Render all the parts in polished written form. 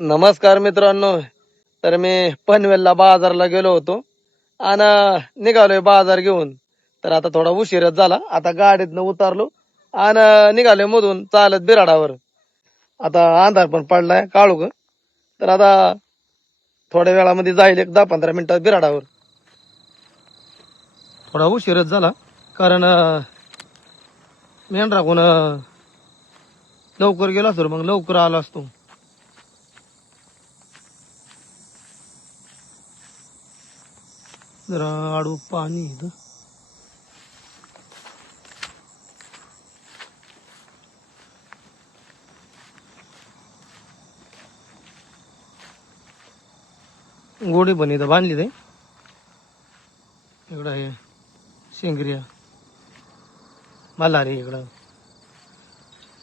नमस्कार मित्रांनो. तर मी पनवेलला बाजारला गेलो होतो आणि निघालोय बाजार घेऊन. तर आता थोडा उशीरच झाला. आता गाडीतनं उतरलो आणि निघालोय मधून चालत बिराडावर. आता अंधार पण पडलाय काळोख. तर आता थोड्या वेळामध्ये जाईल, एक 10-15 मिनिटात बिराडावर. थोडा उशीरच झाला कारण मेंढराकून लवकर गेलो असतो मग लवकर आलो असतो. जरा आडू पाणी इथं. गोडी पण इथं बांधली ते इकडं हे शेंगरिया मल्हारी इकडं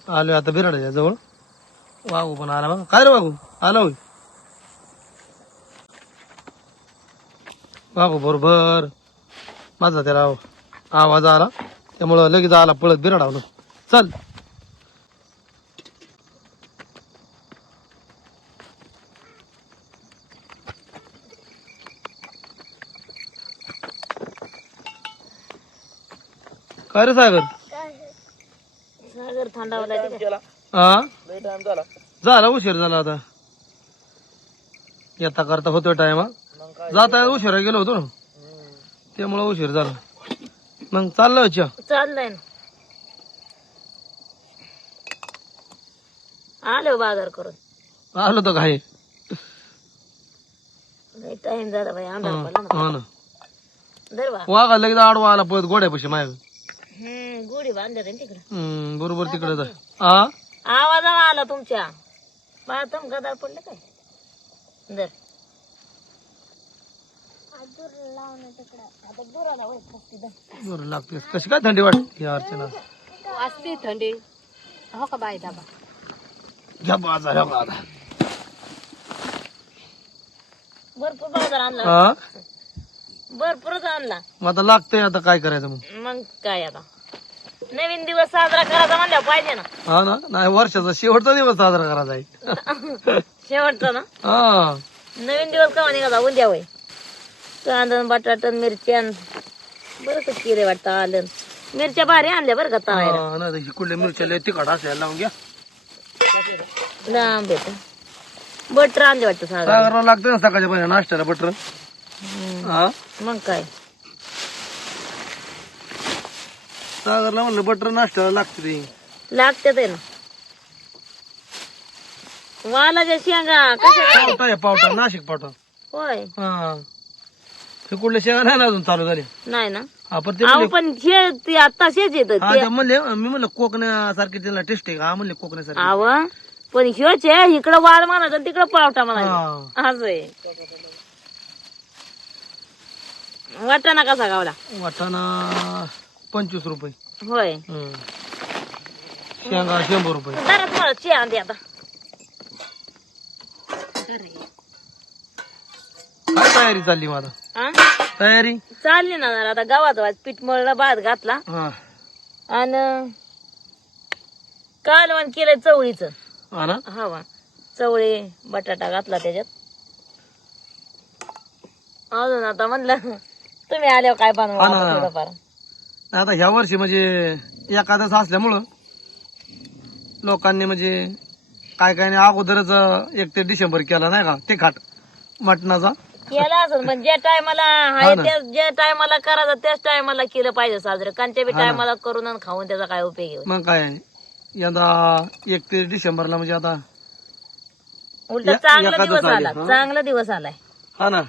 आलोय आता बिराडाच्या जवळ. वाघू पण आला बघा. काय रे वाघू आला होय? वाघू बरोबर माझा त्याला आवाज आला त्यामुळं लगेच आला पळत बिराडावलं. चल काय रे सागर? सागर थंडावला हा झाला उशीर झाला आता. येता करता होतोय टाइम. जाता उशिरा गेलो होतो ना त्यामुळं उशीर झाला. मग चाललं च्या चाललंय ना. आलो बाजार करून. आलो तर काय टाइम झाला बाई, अंधार पडला ना. हो ना. धर बा. वाघा लगेच आडवा आला पळत गोड्यापाशी माझ्या. गुढी बांधत आहे तिकडे. बरोबर तिकडे जा. हा आवाज आला तुमच्या. पाहतम गदार पडले काय. धर बरं लागते. कशी काय थंडी वाटते अर्चना? असते थंडी. हो का बाई दाबा. घ्या बाजार ह्या बाजार. भरपूर बाजार आणला. हा भरपूरच आणला. मग आता लागतंय, आता काय करायचं मग? मग काय आता नवीन दिवस साजरा करायचा म्हणल्यावर पाहिजे ना. हा ना. नाही, वर्षाचा शेवटचा दिवस साजरा करायचा आहे. शेवटचा ना. हा नवीन दिवस का निघाला उद्या वय. कांदा बटाटा मिरच्या बरंच किरे वाटतं. आलं मिरच्या भारी आणल्या बरं का तळायला. हा ना. कुठल्या मिरच्या लय तिखट असायला लावून घ्या. लांब येत बटर आणले वाटतं सागर. सागरला लागतं ना सकाळच्या पहिल्या नाश्त्याला बटर. हा मग काय सागरला म्हणलं बटर नाश्त्याला लागते ते. लागते ते ना. वालाच्या शेंगा कशा. पावटा आहे पावटा, नाशिक पावटा. होय हा हे कुठल्या शेंगा नाही ना अजून चालू झाली. नाही ना. हा पण ते अहो म्हणले- पण हे ते आता शेच येत हा ते म्हणले, मी म्हणलं कोकण्यासारखे त्याला टेस्ट आहे का? हा म्हणले कोकण्यासारखे. आव पण ह्योच आहे. इकडं वाल म्हणायचं तिकडं पावटा म्हणायचं. हा असं आहे. वाटाणा कसा गावला? वाटाणा 25 रुपये. होय. शेंगा 100 रुपये. जरा तुम्हाला चहा दे आता. काय तयारी चालली माझा? हा? तयारी चालली ना जरा आता. गव्हाचा पीठ मळलं, भात घातला हा आणि कालवण केलंय चवळीचं. हा ना. हवा चवळी बटाटा घातला त्याच्यात. अजून आता म्हणलं तुम्ही आल्यावर काय बनवा हा ना. आता थोडंफार. आता ह्या वर्षी म्हणजे एकादश असल्यामुळं लोकांनी म्हणजे काय काय नाही अगोदरच 1 ते डिसेंबर केला नाही का ते खाट मटणाचा. केला असं पण ज्या टायमाला हा आहे ना. ज्या टायमाला करायचं त्याच टायमाला केलं पाहिजे साजरं. कोणत्या बी हा ना. टायमाला करून आणि खाऊन त्याचा काय उपयोग आहे. मग काय यंदा 1 ते डिसेंबरला म्हणजे आता उलट या- चांगला एकादश दिवस आली. आला. हा. चांगला दिवस आलाय. हा ना.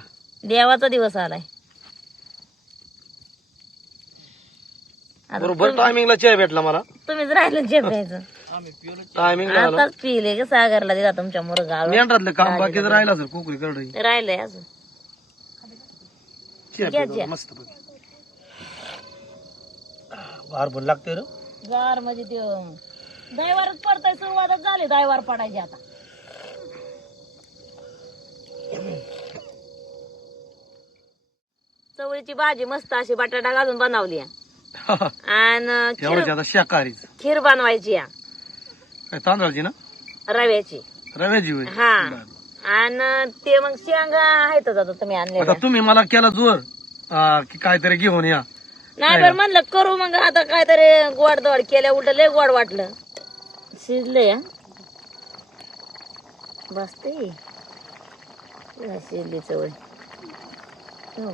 देवाचा दिवस आलाय. आता बरोबर टायमिंगला चहा भेटला मला. तुम्हीच राहिलं जे प्यायचं. टायमिंगला आला. आताच पिले का सागरला दिला तुमच्या मुरगा. मेंढरातलं काम बाकी राहिलं असेल कोकरी करडई. राहिलंय अजून. चहा घ्या, पितो घ्या. मस्त बाहेर भूल लागते रे. गार म्हणजे ते दैवारच पडताय. सुरुवातच झाली दैवार पडायची आता. चवळीची भाजी मस्त अशी बटाटा घालून बनवली आणि एवढ्याची आता शाकाहारीच. खीर बनवायची काय तांदळाची ना? रव्याची. रव्याची होय. हा. बरं. आणि ते मग शेंगा आहेतच आता तुम्ही आणले आता तुम्ही मला केला जोर की काहीतरी घेऊन या. नाही बरं म्हणलं करू मग आता काहीतरी गोड दोड केल्या उलट लय गोड वाटलं. शिजलंय बसते शिजली चवळ.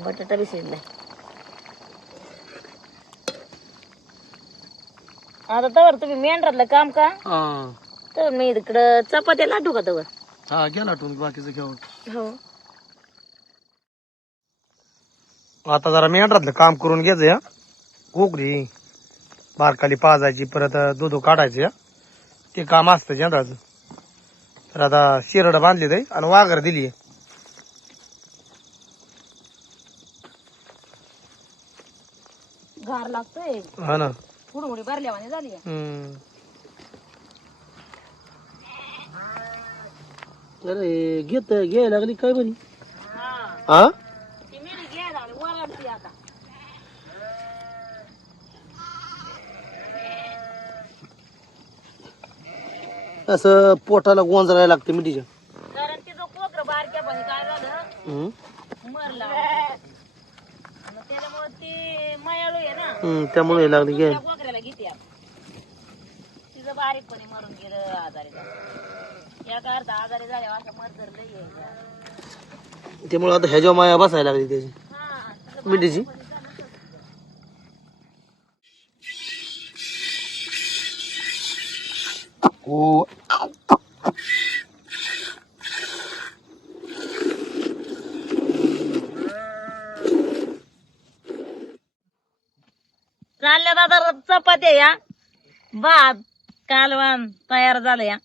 बटाटा बी शिजलाय. आता तवर तुम्ही मेंढरातलं काम का तर मी इकडं चपात्या लाटू का तवर. हा घ्या लाटून बाकीचं घेऊन. हो आता जरा मेंढरातलं काम करून घ्यायचं या. कोकरी बारकाली पाजायची परत दूध काढायचं या. ते काम असतं मेंढराचं. तर आता शिरड बांधली ते आणि वाघर दिली. घार लागतोय हा ना. हुडमुडी भरल्यावानी झाली. अरे घ्यायला लागली काय बरी. हा ती मिरी घ्यायला लागली वराडती आता. असं पोटाला गोंजरायला लागते मिठीच्या. कारण तिचं कोकर बारक्या पण काय झालं मरला. मग त्याच्यामुळे ती मयाळू आहे ना. त्यामुळे लागली घ्याय. त्या कोकऱ्याला घेते आता. तिचं बारीकपणे मरून गेलं आजारी झालं. या अर्धा आजारी झाल्यावर असं मत धरलं यायचं. त्यामुळे आता ह्याच्या माया बसायला लागली त्याची हा मिठीची. हो चालल्या दादा चपात्या या भात कालवण तयार झालं या.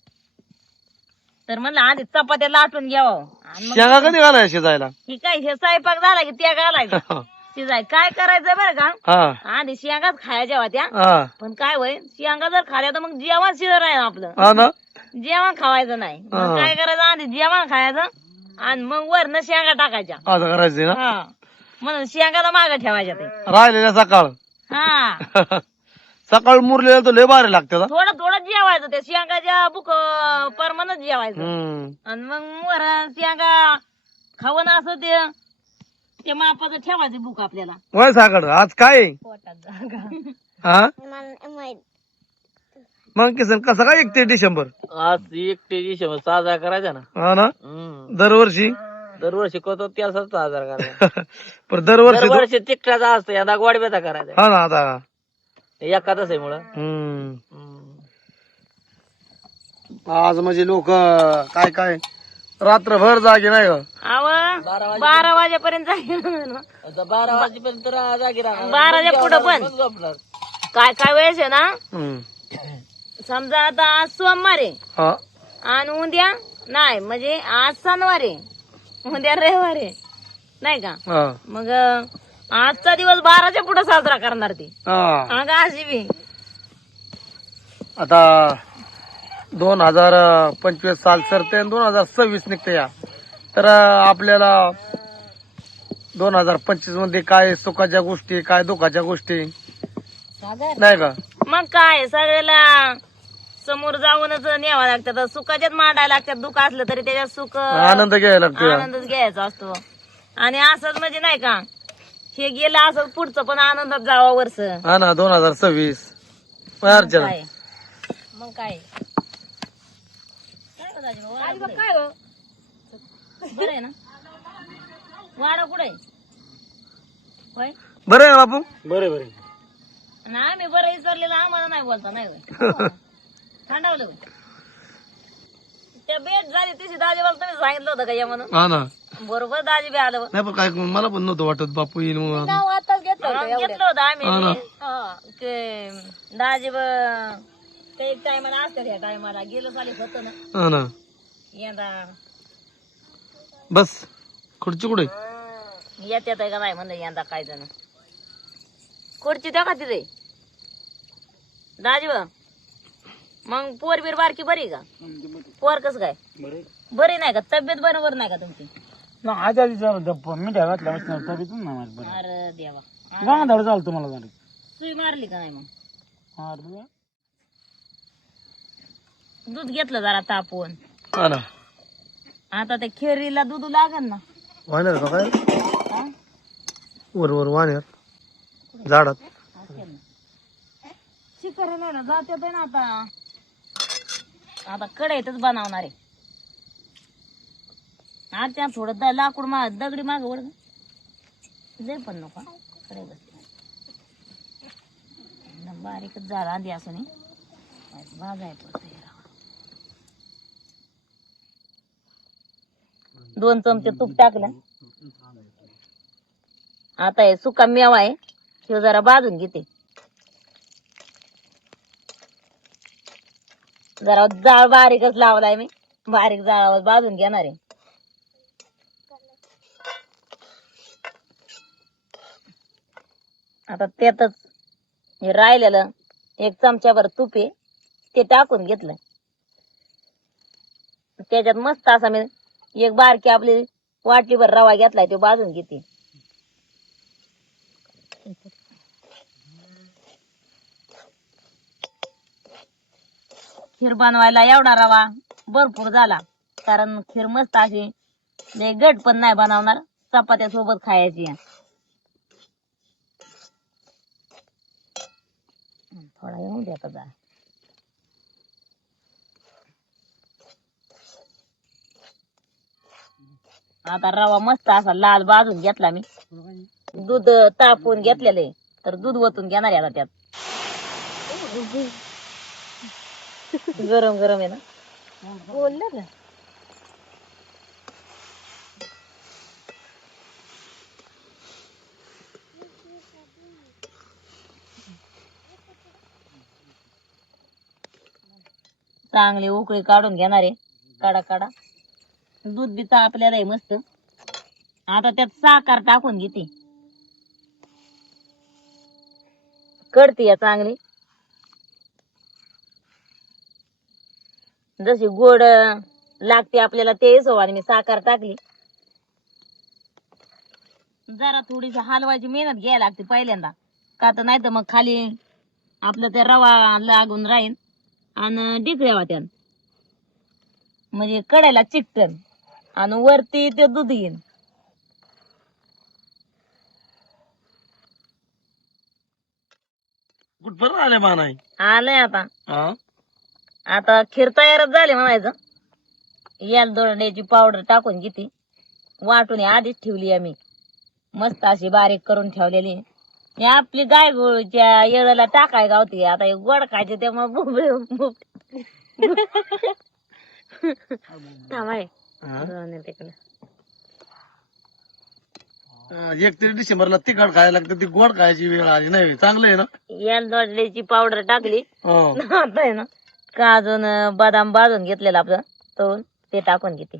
तर म्हणलं आधी चपात्या लाटून घ्यावं. शेंगा कधी घालाय शिजायला. ही काय हे स्वयंपाक झाला की त्या घालायचं शिजाय. काय करायचं बरं का हा आधी शेंगाच खायच्या होत्या. हा पण काय होय शेंगा जर खाल्या तर मग जेवण शिजर आहे आपलं. हा ना. जेवण खावायचं नाही. मग काय करायचं आधी जेवण खायचं आणि मग वरनं शेंगा टाकायच्या. असं करायचं ना. हा म्हणून शेंगाला मागं ठेवायच्या ते. राहिलेल्या सकाळ हा सकाळ मुरलेलं तर लय भारी लागते. थोडं थोडं जेवायचं ते शेंगाच्या बुक परमानच जेवायचं. आणि मग वर शेंगा खावं असं ते मापाचं ठेवायचं बुक आपल्याला. वय साखर आज काय पोटात जागा. हा मग किसन कसं काय 31 डिसेंबर. आज 31 डिसेंबर साजरा करायचा ना. हा ना. दरवर्षी दरवर्षी करतो त्याचाच साजरा करायचा. पण दरवर्षी दरवर्षी तिकटाचा असतो यंदा गोडबेता करायचा. हा ना. आता एकादश आहे मुळे. आज म्हणजे लोक काय काय रात्रभर जागे नाही का. अव 12 वाजेपर्यंत जाईल. 12 वाजेपर्यंत जागी राहणार. 12च्या पुढं पण झोपणार. काय काय वेळेस आहे ना. समजा आता आज सोमवार आहे हा आणि उद्या नाही म्हणजे आज शनिवार आहे उद्या रविवार आहे नाही का. हा मग आजचा दिवस 12च्या पुढे साजरा करणार ती. हा. अगं अशी बी आता 2025 साल सरते 2026 निघते या. तर आपल्याला 2025 मध्ये काय सुखाच्या गोष्टी काय दुःखाच्या गोष्टी नाही का. मग काय सगळ्याला समोर जाऊनच न्यावं लागतात. सुखाच्याच मांडायला लागतात. दुःख असलं तरी त्याच्यात सुख आनंद घ्यायला लागतो. आनंदच घ्यायचा असतो. आणि असंच म्हणजे नाही का हे गेलं असं पुढचं पण आनंदात जावा वर्ष. हा ना 2026 अर्चना. काय मग काय काय हो बरं आहे ना. वाडा कुठे होय बरं आहे ना बापू. बरे बरे. आणि आम्ही बरं विचारलेलं आम्हाला नाही बोलता नाही होय. थंडावलं त्या बेट झाली तशी दाजीबाला तुम्ही सांगितलं होतं का या म्हणून. हा ना. बरोबर दाजी बी आलं. नाही पण काय मला पण नव्हतं वाटत बापू येईल म्हणून. घेतलं होतं आम्ही ते दाजी काही टायमाला असतात ह्या टायमाला गेलं चालेल होतं ना. हा ना. यंदा बस खुर्ची कुठे. येत का नाही म्हणलं यंदा काय जण खुर्ची द्या का तिथे दाजी. मग पोर बीर बारकी बरी का. पोर कस काय बरी नाही का. तब्येत बरोबर नाही का तुमची. मिठ्या घातल्या तब्येतून ना माझी. अरे देवा गांधाड चालतो मला. सुई मारली का नाही मग. दूध घेतलं जरा तापवून. हा ना. आता त्या खेरीला दूध लागल ना. वाहणार का काय हा? वर वर वाहणार झाडात असेल ना. शिकारी नाही ना जाते पण आता कढईतच बनवणार आहे. आता थोडं लाकूड दगडी माग वड लय पण नको कडे बसते बारीकच झाला आधी असं नाही भाजाय पडतं. 2 चमचे तूप टाकलं. आता हे सुका मेवा आहे तो जरा भाजून घेते. जरा जाळ बारीकच लावलाय मी. बारीक जाळावर भाजून घेणार आहे. आता त्यातच हे राहिलेलं 1 चमच्याभर तूप आहे ते टाकून घेतलं. त्याच्यात मस्त असा मी एक बारकी आपली वाटीभर रवा घेतलाय तो भाजून घेते. खीर बनवायला एवढा रवा भरपूर झाला कारण खीर मस्त अशी लय गट पण नाही बनवणार. चपात्या सोबत खायची. थोडा येऊन द्या जरा. आता रवा मस्त असा लाल भाजून घेतला मी. दूध तापवून घेतलेलं आहे तर दूध ओतून घेणार आहे आता त्यात. गरम गरम आहे ना. बोललं ना. चांगली उकळी काढून घेणार आहे. काढा काढा. दूध बी तापलेलं आहे मस्त. आता त्यात साखर टाकून घेते. कडती चांगली. जशी गोड लागते आपल्याला ते हिशोबाने मी साखर टाकली. जरा थोडीशी हलवायची मेहनत घ्यायला लागते पहिल्यांदा का तर नाही तर मग खाली आपलं ते रवा लागून राहील आणि ढिकळ्या होत्या म्हणजे कडायला चिकटन आणि वरती ते दूध येईल. कुठपर्यंत आले मानाय आलंय आता. हा आता खीर तयारच झाली म्हणायचं. याल दोडण्याची पावडर टाकून घेते. वाटून आधीच ठेवली आम्ही मस्त अशी बारीक करून ठेवलेली. ही आपली गाय गोळीच्या येळेला टाकाय गावती. आता हे गोड खायचे त्यामुळे थांबाय 31 डिसेंबरला तिखट खायला लागतं ती गोड खायची वेळ आली नाही. चांगलं आहे ना. याल दोडण्याची पावडर टाकली. हो आता आहे ना काजून बदाम भाजून घेतलेला आपलं तळून ते टाकून घेते.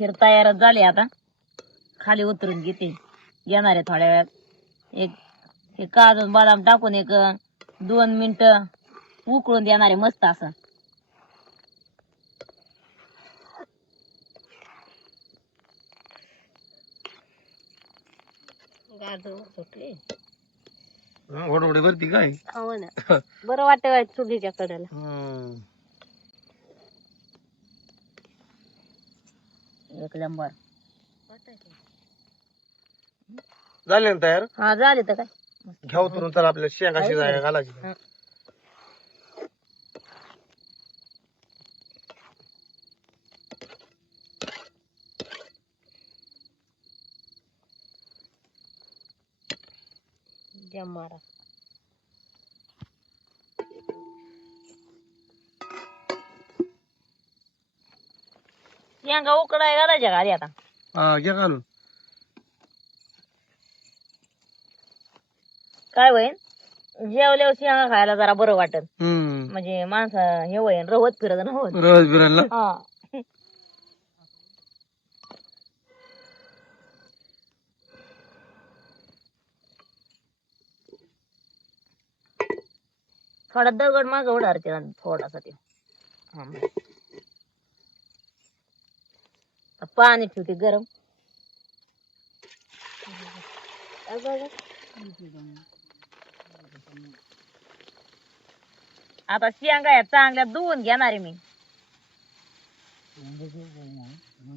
खीर तयारच झाली. आता खाली उतरून घेते. येणार आहे थोड्या वेळात. एक काजून बदाम टाकून 2 मिनिटं उकळून देणार आहे मस्त असं. घोडवडे भरती काय हो ना. बरं वाटत चुलीच्या कडेला. एक नंबर झाले ना तयार. हा झाले तर काय घ्या उतरून तर आपल्या शेंगा शिजायला घालायची. जमारा शेंगा उकडाय घालायच्या घाली आता. हा घ्या घालून. काय होईल जेवल्यावर शेंगा खायला जरा बरं वाटत. म्हणजे माणसं हे होईल रवत फिरत ना होत. रोज बिरायला हा थोडा दगड माग उडार थोडासा ते. पाणी ठेवते गरम. आता शेंगा या चांगल्या धुवून घेणार आहे मी.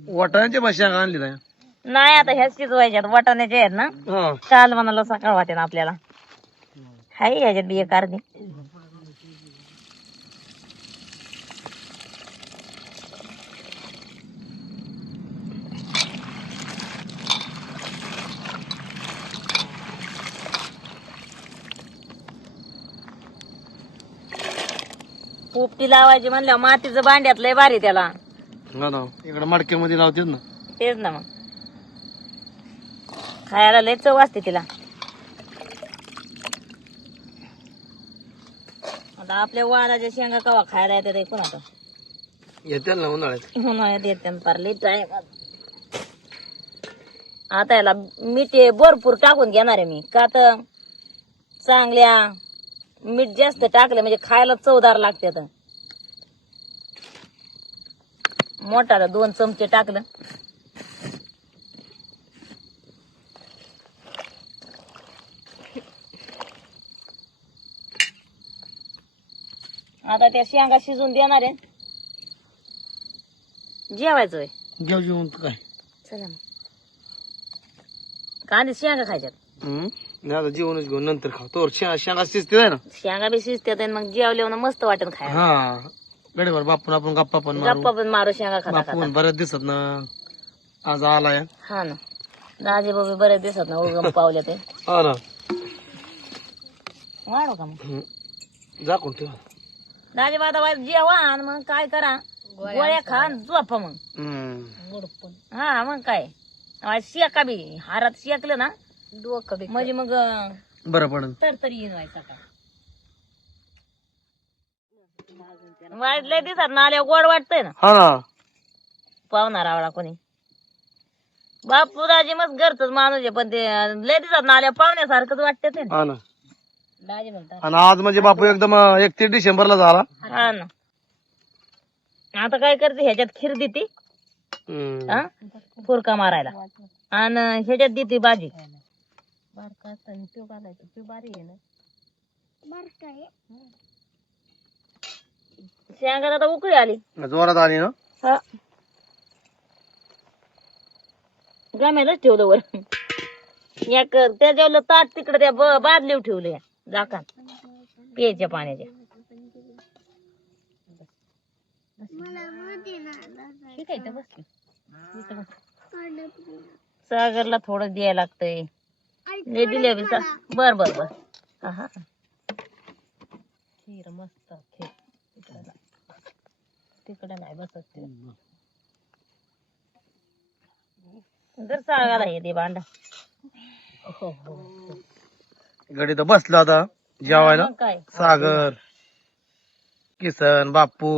वाटाण्याची भाषा आणली नाही. नाही आता ह्या शिजवायच्यात वाटाण्याचे आहेत ना, हा काल म्हणाला सकाळ वाटेल आपल्याला. हाय ह्याच्यात बी एक अर्धी. पोपटी लावायची म्हणल्यावर मातीचं भांड्यात लय भारी त्याला. हा ना, इकडे मडक्यामध्ये लावतात ना. तेच ना मग खायला लय चव असते तिला. आता आपल्या वालाच्या शेंगा कवा खायला येतात ऐकून आता. येते ना उन्हाळ्यात. उन्हाळ्यात येते फार लय टाइम. आता याला मीठ भरपूर टाकून घेणार आहे मी, का तर चांगल्या मीठ जास्त टाकलं म्हणजे खायला चवदार लागतात. मोठाला 2 चमचे टाकलं. आता त्या शेंगा शिजून देणार आहे. जेवायचंय. घेऊ जेवून काय. चला मग. कांदे शेंगा खायच्यात. नाही आता जेवणच घेऊन नंतर खाऊ. तो शेंगा शिजते आहे ना. शेंगा बी शिजतात आणि मग जेवल्यावर मस्त वाटेल खायला. हा गडीभर बापून आपण गप्पा पण मारू. गप्पा पण मारू शेंगा खाता बापू खाता. बऱ्याच दिसत ना आज आलाय. हा ना, दाजी बाबी बरेच दिसत ना उगम पावले ते. हा ना, वाढू का मग झाकून ठेवा. दाजी बाबा जेवा आणि मग काय करा, गोळ्या खा आणि झोपा मग. हा मग काय शेका बी हारात शेकलं ना डोकं बी म्हणजे मग बरं पडन. तरी येईन व्हायचा का. वाढले दिसत ना आल्या गोड वाटतंय ना. हा ना, पाहुणार आवडा कोणी. बापू दाजी मस्त घरच माणूस आहे, पण ते लय दिसत ना आल्या पाहुण्यासारखंच वाटत ते. हा ना. दाजी म्हणतात आणि आज म्हणजे बापू एकदम 31 डिसेंबरला झाला. हा ना. आता काय करते ह्याच्यात खीर देते हा फुरका मारायला आणि ह्याच्यात देते भाजी. शेंगाला आता उकळी आली. जोरात आली ना. हा गमेलच ठेवलं वर. एक त्याच्यावर ताट तिकडे त्या बादलीवर ठेवलं झाकण प्यायच्या पाण्याच्या. सागरला थोडं द्यायला लागतंय. लय दिले बी बर बर बर. हा खीर मस्त खीर. तिकडे नाही बसत जर सागाला हे दे भांडा. गडी तर बसला आता जेवायला. मग काय सागर, किसन, बापू.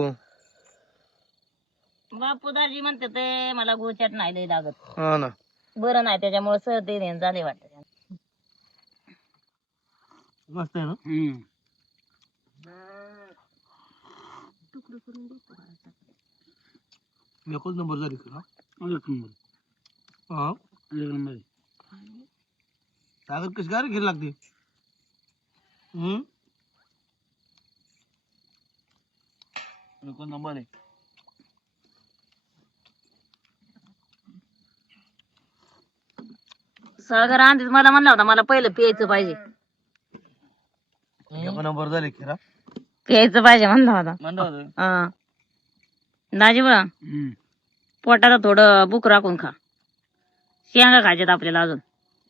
बापू दाजी म्हणते ते मला गोचाट नाही लय लागत. हा ना, बरं नाही त्याच्यामुळे सर्दी नाही झाले वाटत. मस्त आहे ना. एकच नंबर झाली का. हा सागर कशी काय घ्यायला लागते. एकच नंबर आहे. सागर आधीच मला म्हणला होता मला पहिलं प्यायचं पाहिजे. एक नंबर झाली खिरा. प्यायचं पाहिजे म्हणला होता. हा दाजी बा पोटाला थोडं बुक राखून खा. शेंगा खायच्यात आपल्याला अजून.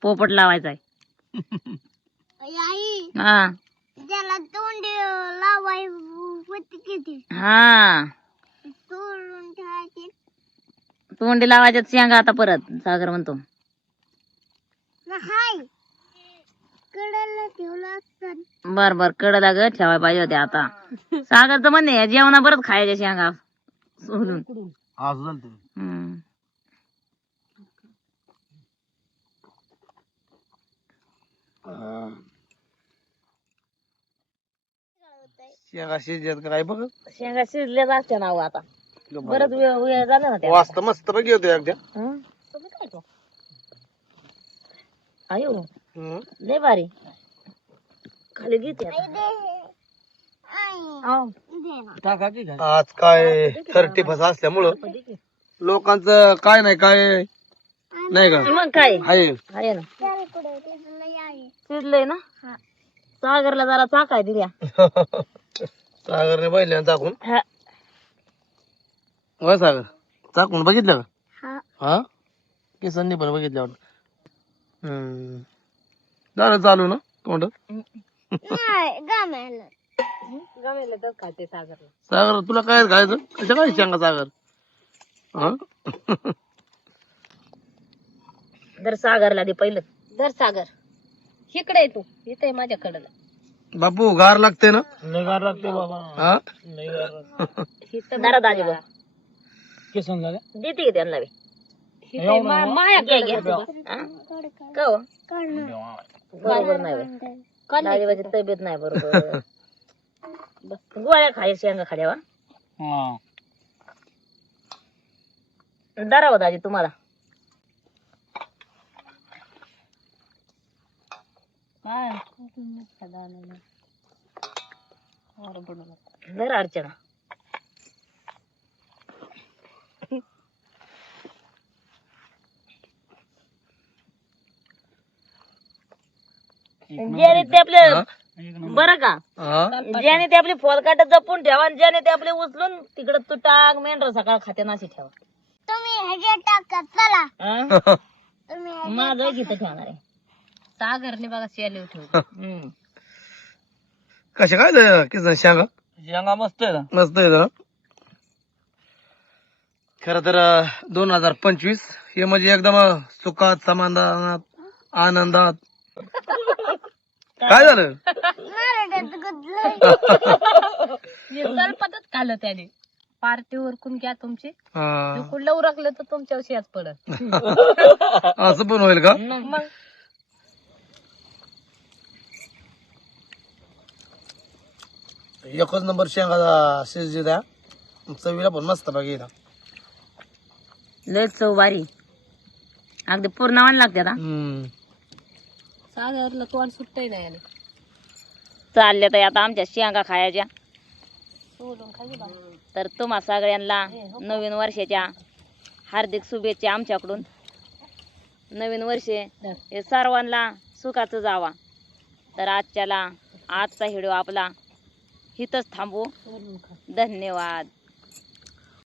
पोपट लावायचाय. हा त्याला तोंड लावाय किती हा सोडून ठेवायचे. तोंडी लावायच्यात शेंगा आता परत. सागर म्हणतो हाय कडाला ठेवलं असतं. बर बर कडला ग ठेवायला पाहिजे होते आता. सागरचं म्हणणे जेवणा परत खायच्या शेंगा सोडून. आज झालं. शेंगा शिजल्यात काय बघ. शेंगा शिजल्याच असते ना आता. बरंच वेळ झाला ना त्या. वाजता मस्त बघ येतो एकदा. तुम्ही काय तो आयो लय भारी खाली घेते आता. दे ना. टाका की काय आज काय 31 असल्यामुळं लोकांचं काय नाही काय नाही का मग काय आहे. आहे ना त्याला कुठे तिथं लय आहे. शिजलंय ना सागरला जरा चाकाय दिल्या सागरने बघितलं चाकून हा. होय सागर चाकून बघितलं का हा. हा किसननी पण बघितलं झालं चालू ना तोंड नाही गमेल. गमेल तर खाते सागरला सागर तुला काय खायचं कशा काय सांगा सागर हा दर सागरला दे पहिलं दर सागर इकडे आहे तू इथे माझ्याकडे बापू गार लागते ना निगार लागते बाबा हा जरा दाजी बघ किसन झाले देते त्यांना बी. घ्या, घ्या. हा? का हो? बरोबर नाही बा. दाजीबाची तब्येत नाही बरोबर गोळ्या खाय शेंगा खाड्यावा हा दराव दाजी तुम्हाला जरा अर्चना ज्याने ते आपले बरं का हा ज्याने ते आपली फोलकाट जपून ठेवा आणि ज्याने ते आपले उचलून तिकडे तुटाक मेंढर सकाळ खात्या नाशी ठेवा तुम्ही ह्याच्यात टाका चला. हा? तुम्ही माझं गीत ठेवणार आहे सागरने बघा शेले ठेव कशा काय किसन शेंगा शेंगा मस्त आहे ना मस्त आहे जरा खर तर 2025 हे म्हणजे एकदम सुखात समाधानात आनंदात काय झालं नारळात गुदलंय. जलपतच खाल्लं त्याने पार्टीवर कुण घ्या तुमची हा. कुठलं उरकलं तर तुमच्या शेत पडत असं पण होईल का मग एकच नंबर शेंगा शिजली द्या चवीला पण मस्त बाकी लय चव बारी अगदी पूर्णवान लागते आता सागरला तोंड सुटतंय नाही आणि चालल्या तर आता आमच्या शेंगा खायच्या तर तुम्हा सगळ्यांना नवीन वर्षाच्या हार्दिक शुभेच्छा आमच्याकडून नवीन वर्ष हे सर्वांना सुखाचं जावा तर आजचा व्हिडिओ आपला इथंच थांबू धन्यवाद.